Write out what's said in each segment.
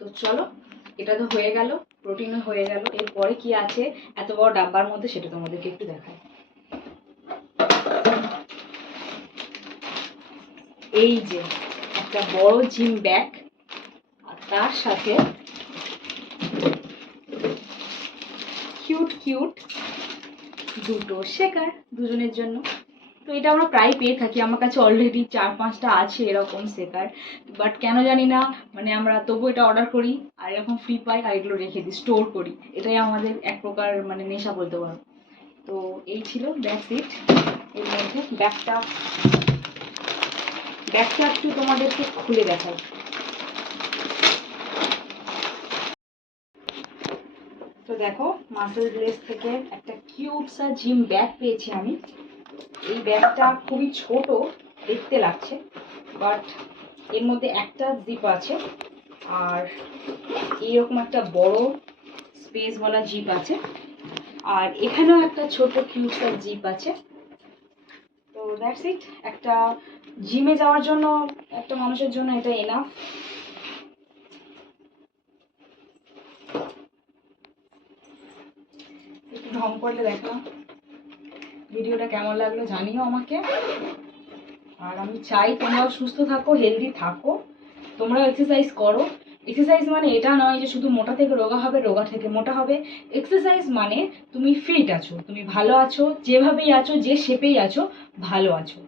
তো চলো, এটা তো হয়ে গেল, প্রোটিনও হয়ে গেল। এরপরে কি আছে এত বড় ডাব্বার মধ্যে সেটা তোমাদেরকে একটু দেখাই। এই যে একটা বড় জিম ব্যাগ, আর তার সাথে কিউট কিউট দুটো শেকার দুজনের জন্য। তো এটা আমরা প্রায় পেয়ে থাকি, আমার কাছে অলরেডি 4-5টা আছে এরকম শেকার, বাট কেন জানি না মানে আমরা তবু এটা অর্ডার করি আর এরকম ফ্রি পাই আর এগুলো রেখে দিই, স্টোর করি। এটাই আমাদের এক প্রকার মানে নেশা বলতে পারো। তো এই ছিল দ্যাটস ইট। এর মধ্যে ব্যাগটা একটু তোমাদেরকে খুলে দেখাই। তো দেখো, মাসেল ড্রেস থেকে একটা কিউট সা জিম ব্যাগ পেয়েছি আমি। এই ব্যাগটা খুবই ছোট দেখতে লাগছে, বাট এর মধ্যে একটা জিপ আছে আর এইরকম একটা বড় স্পেসওয়ালা জিপ আছে, আর এখানেও একটা ছোট কিউট সা জিপ আছে। তো দ্যাটস ইট। একটা জিমে যাওয়ার জন্য একটা মানুষের জন্য এটা এনাফ। একটু ঢং করলে দেখলাম। ভিডিওটা কেমন লাগলো জানিও আমাকে। আর আমি চাই তোমরাও সুস্থ থাকো, হেলদি থাকো, তোমরাও এক্সারসাইজ করো। এক্সারসাইজ মানে এটা নয় যে শুধু মোটা থেকে রোগা হবে, রোগা থেকে মোটা হবে। এক্সারসাইজ মানে তুমি ফিট আছো, তুমি ভালো আছো, যেভাবেই আছো, যে শেপেই আছো, ভালো আছো,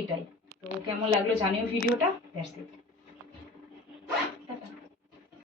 এটাই। তো কেমন লাগলো জানিও ভিডিওটা। That's it.